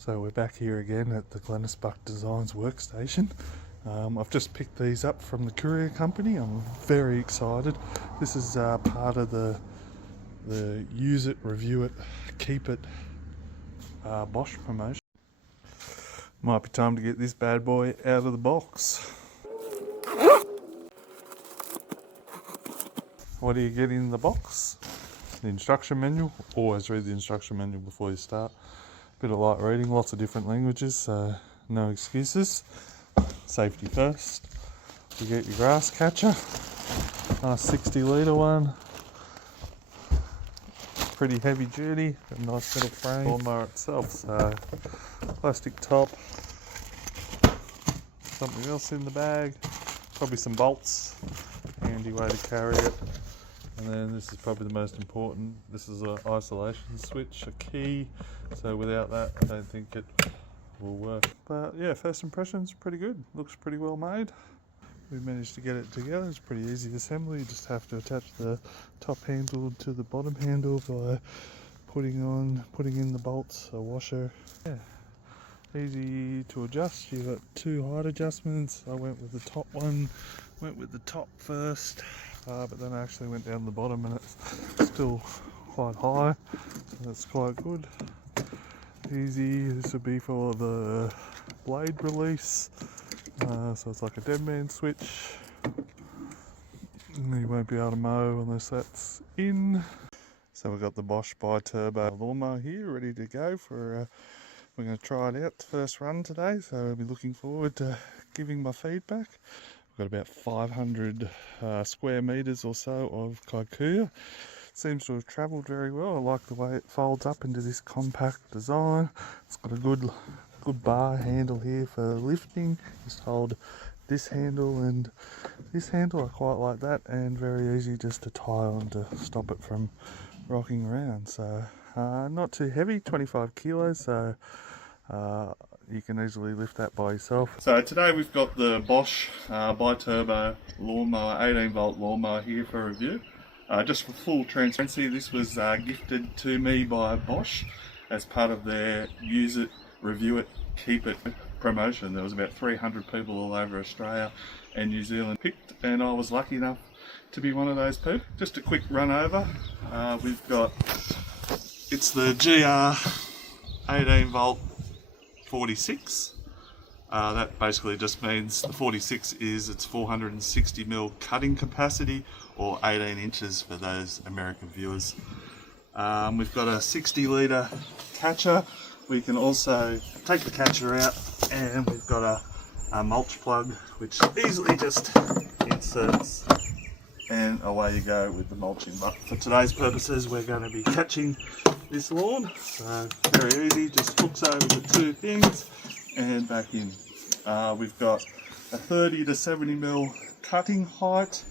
So we're back here again at the Glennisbuck Designs workstation. I've just picked these up from the courier company. I'm very excited. This is part of the use it, review it, keep it Bosch promotion. Might be time to get this bad boy out of the box. What do you get in the box? The instruction manual. Always read the instruction manual before you start. Bit of light reading, lots of different languages, so no excuses. Safety first. You get your grass catcher, nice 60 litre one. Pretty heavy duty, a nice little frame. Lawnmower itself, so plastic top. Something else in the bag, probably some bolts, handy way to carry it. And then this is probably the most important. This is an isolation switch, a key. So without that, I don't think it will work. But yeah, first impressions, pretty good. Looks pretty well made. We managed to get it together. It's pretty easy assembly. You just have to attach the top handle to the bottom handle by putting in the bolts, a washer. Yeah, easy to adjust. You've got two height adjustments. I went with the top one. Went with the top first. But then I actually went down the bottom and it's still quite high, so that's quite good. Easy. This would be for the blade release, so it's like a dead man switch. And you won't be able to mow unless that's in. So we've got the Bosch bi-turbo lawnmower here ready to go for we're going to try it out the first run today, so I'll be looking forward to giving my feedback. Got about 500 square metres or so of Kikuyu. Seems to have travelled very well. I like the way it folds up into this compact design. It's got a good bar handle here for lifting. Just hold this handle and this handle. I quite like that, and very easy just to tie on to stop it from rocking around. So not too heavy, 25 kilos, so you can easily lift that by yourself. So today we've got the Bosch bi-turbo lawnmower, 18 volt lawnmower here for review. Just for full transparency, this was gifted to me by Bosch as part of their use it, review it, keep it promotion. There was about 300 people all over Australia and New Zealand picked, and I was lucky enough to be one of those people. Just a quick run over. We've got, it's the GRA 18 volt 46. That basically just means the 46 is its 460mm cutting capacity, or 18 inches for those American viewers. We've got a 60 litre catcher. We can also take the catcher out, and we've got a mulch plug which easily just inserts, and away you go with the mulching. But for today's purposes, we're going to be catching this lawn, so very easy, just hooks over the two things and back in. We've got a 30 to 70mm cutting height.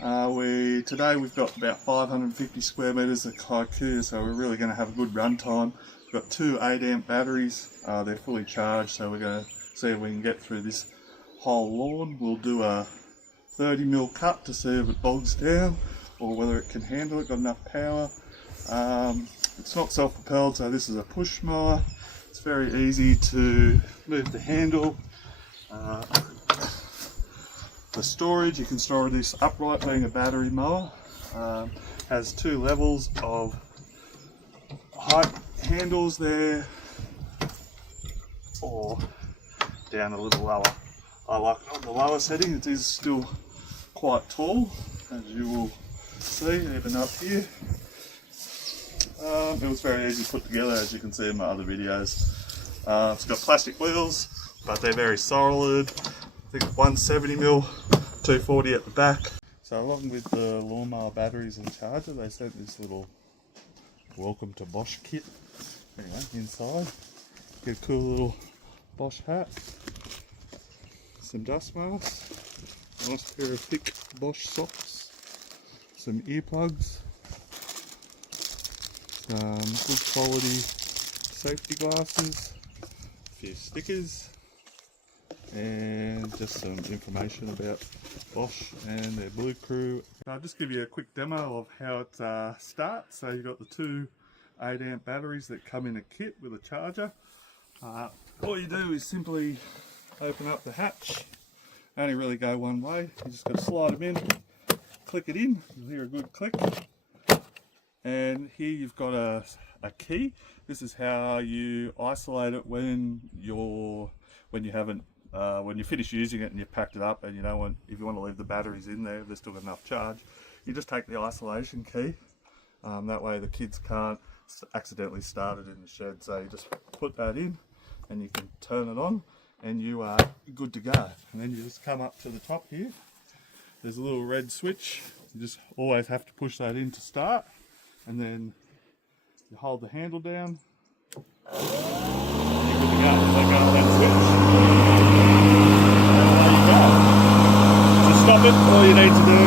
Today we've got about 550 square metres of Kikuyu, so we're really going to have a good run time. We've got two 8 amp batteries, they're fully charged, so we're going to see if we can get through this whole lawn. We'll do a 30mm cut to see if it bogs down or whether it can handle it, got enough power. It's not self-propelled, so this is a push mower. It's very easy to move the handle. The storage, you can store this upright, being a battery mower. Has two levels of height handles there, or down a little lower. I like it on the lower setting. It is still quite tall, as you will see, even up here. It was very easy to put together, as you can see in my other videos. It's got plastic wheels, but they're very solid. I think 170mm, 240 at the back. So along with the lawnmower batteries and charger, they sent this little welcome to Bosch kit. Anyway, inside, get a cool little Bosch hat, some dust masks, a nice pair of thick Bosch socks, some earplugs, some good quality safety glasses, a few stickers, and just some information about Bosch and their Blue Crew. I'll just give you a quick demo of how it starts. So you've got the two 8 amp batteries that come in a kit with a charger. All you do is simply open up the hatch. Only really go one way. You just got to slide them in, click it in. You'll hear a good click. And here you've got a key. This is how you isolate it when you haven't when you finish using it and you've packed it up, and you don't want, if you want to leave the batteries in there, if they've still got enough charge, you just take the isolation key. That way the kids can't accidentally start it in the shed. So you just put that in and you can turn it on and you are good to go. And then you just come up to the top here. There's a little red switch. You just always have to push that in to start. And then you hold the handle down. And you're good to go. Let go of that switch. And there you go. To stop it, all you need to do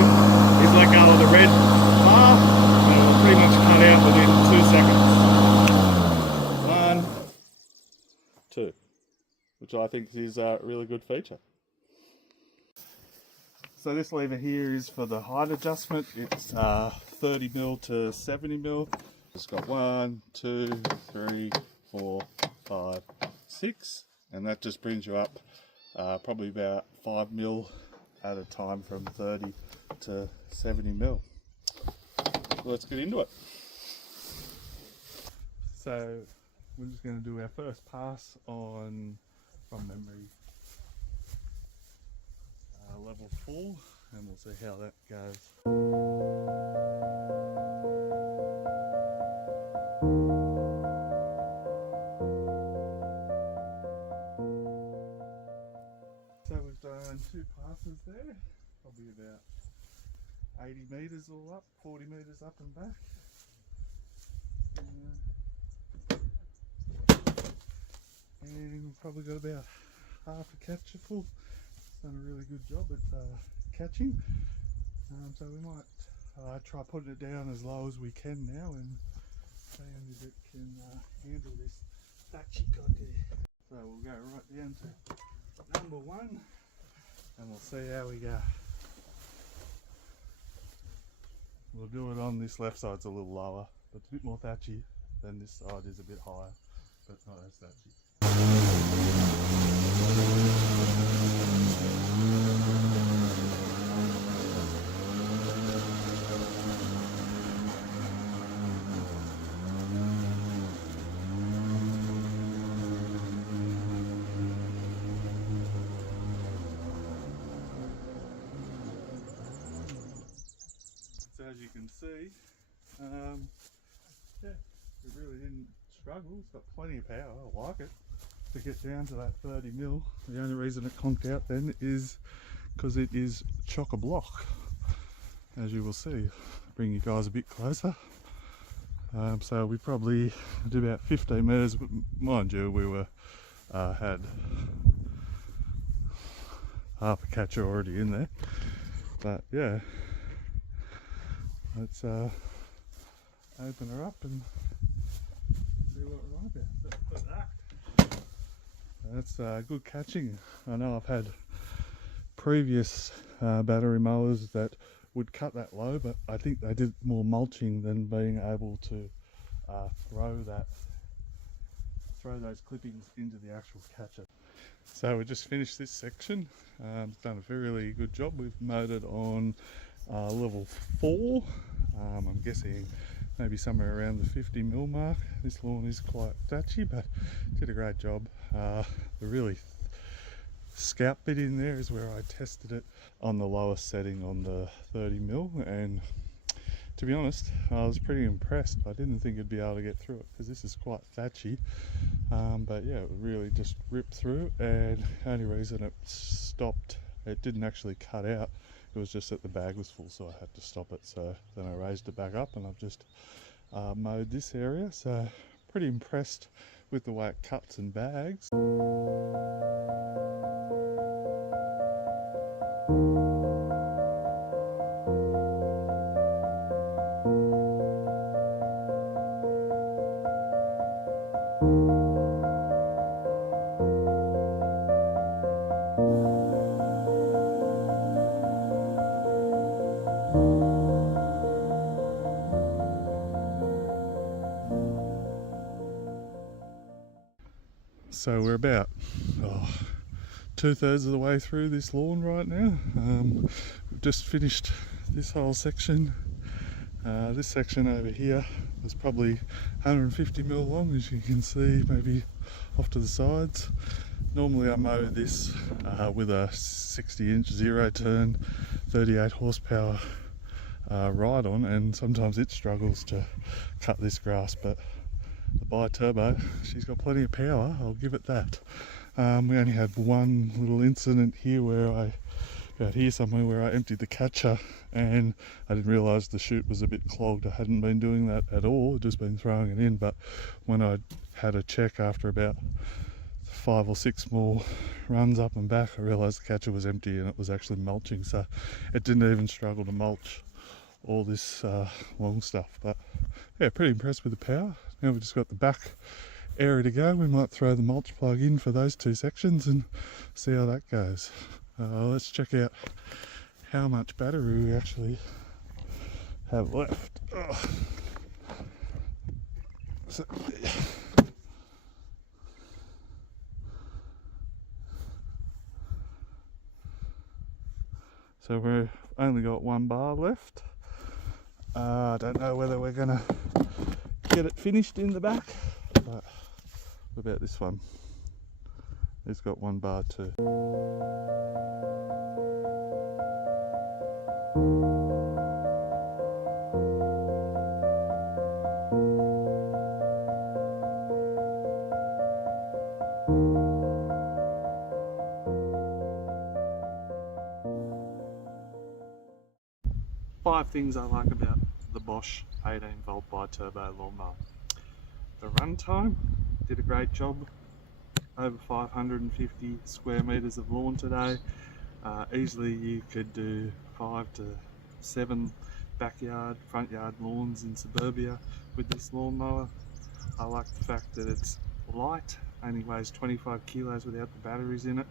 is let go of the red bar, and it will pretty much cut out within 2 seconds. 1, 2, which I think is a really good feature. So this lever here is for the height adjustment. It's 30mm to 70mm. It's got 1, 2, 3, 4, 5, 6, and that just brings you up probably about 5mm at a time from 30 to 70mm. Let's get into it. So we're just going to do our first pass on, from memory, level 4, and we'll see how that goes. So we've done 2 passes there, probably about 80 metres all up, 40 metres up and back. And we've probably got about half a catcher full. Done a really good job at catching, so we might try putting it down as low as we can now and seeing if it can handle this thatchy cocky. So we'll go right down to number 1 and we'll see how we go. We'll do it on this left side. It's a little lower, but it's a bit more thatchy. Then this side is a bit higher, but not as thatchy. So as you can see, yeah, it really didn't struggle. It's got plenty of power. I like it. To get down to that 30mm. The only reason it conked out then is because it is chock-a-block, as you will see. Bring you guys a bit closer. So we probably did about 15 metres, but mind you, we were had half a catcher already in there. But yeah, let's open her up and see what we're on about. So for that. That's good catching. I know I've had previous battery mowers that would cut that low, but I think they did more mulching than being able to throw those clippings into the actual catcher. So we just finished this section. Done a really good job. We've mowed it on level 4. I'm guessing maybe somewhere around the 50mm mark. This lawn is quite thatchy, but did a great job. The really scout bit in there is where I tested it on the lowest setting on the 30mm, and to be honest, I was pretty impressed. I didn't think it'd be able to get through it because this is quite thatchy, but yeah, it really just ripped through. And the only reason it stopped, it didn't actually cut out, it was just that the bag was full, so I had to stop it. So then I raised it back up and I've just mowed this area. So pretty impressed with the way it cuts and bags. So we're about 2/3 of the way through this lawn right now. We've just finished this whole section. This section over here was probably 150mm long, as you can see, maybe off to the sides. Normally I mow this with a 60-inch zero turn 38 horsepower ride on, and sometimes it struggles to cut this grass, but the bi-turbo, she's got plenty of power, I'll give it that. We only had one little incident here where out here somewhere where I emptied the catcher and I didn't realise the chute was a bit clogged. I hadn't been doing that at all, just been throwing it in, but when I had a check after about 5 or 6 more runs up and back, I realised the catcher was empty and it was actually mulching, so it didn't even struggle to mulch all this long stuff. But yeah, pretty impressed with the power. Now we've just got the back area to go. We might throw the mulch plug in for those two sections and see how that goes. Let's check out how much battery we actually have left. So we've only got 1 bar left. I don't know whether we're gonna get it finished in the back, but what about this one? It's got 1 bar too. Five things I like about the Bosch 18V bi-turbo lawnmower. The run time, did a great job. Over 550 square meters of lawn today. Easily you could do 5 to 7 backyard, front yard lawns in suburbia with this lawnmower. I like the fact that it's light, only weighs 25 kilos without the batteries in it.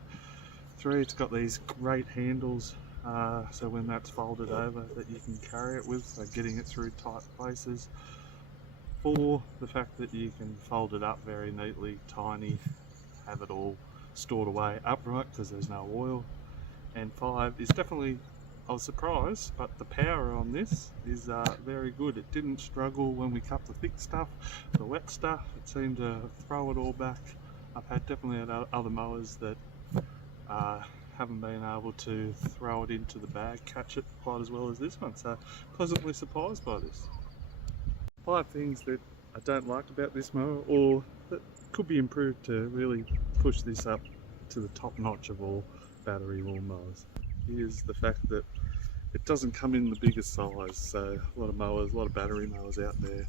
3, it's got these great handles, so when that's folded over that you can carry it with, so getting it through tight places. 4, the fact that you can fold it up very neatly, tiny, have it all stored away upright because there's no oil. And 5 is definitely, I was surprised, but the power on this is very good. It didn't struggle when we cut the thick stuff, the wet stuff. It seemed to throw it all back. I've definitely had other mowers that haven't been able to throw it into the bag, catch it quite as well as this one, so pleasantly surprised by this. 5 things that I don't like about this mower, or that could be improved to really push this up to the top notch of all battery lawnmowers. Here's the fact that it doesn't come in the biggest size, so a lot of mowers, a lot of battery mowers out there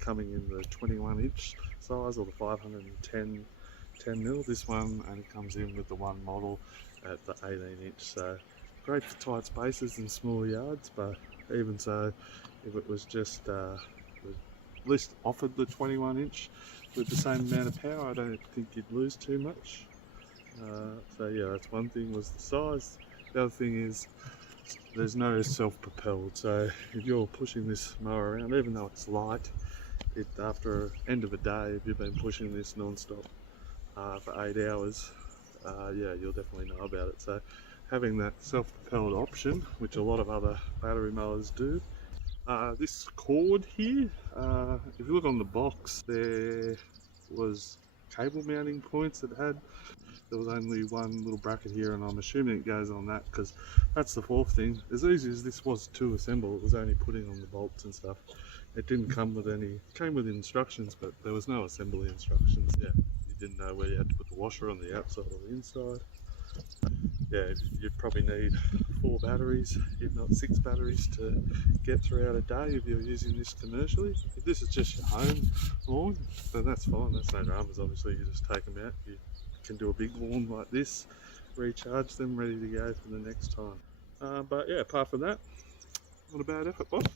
coming in the 21-inch size or the 510mm. This one only comes in with the one model at the 18-inch, so great for tight spaces and small yards, but even so, if it was just at least offered the 21-inch with the same amount of power, I don't think you'd lose too much. So yeah, that's one thing, was the size. The other thing is there's no self-propelled, so if you're pushing this mower around, even though it's light, after end of a day, if you've been pushing this non-stop for 8 hours, yeah, you'll definitely know about it. So having that self-propelled option, which a lot of other battery mowers do. This cord here, if you look on the box, there was cable mounting points it had. There was only one little bracket here, and I'm assuming it goes on that, because that's the 4th thing. As easy as this was to assemble, it was only putting on the bolts and stuff. It didn't come with any, it came with instructions, but there was no assembly instructions. Yeah, you didn't know where you had to put the washer on the outside or the inside. Yeah, you'd probably need 4 batteries, if not 6 batteries, to get throughout a day if you're using this commercially. If this is just your home lawn, then that's fine, that's no dramas. Obviously you just take them out, you can do a big lawn like this, recharge them, ready to go for the next time. But yeah, apart from that, not a bad effort, Bosch.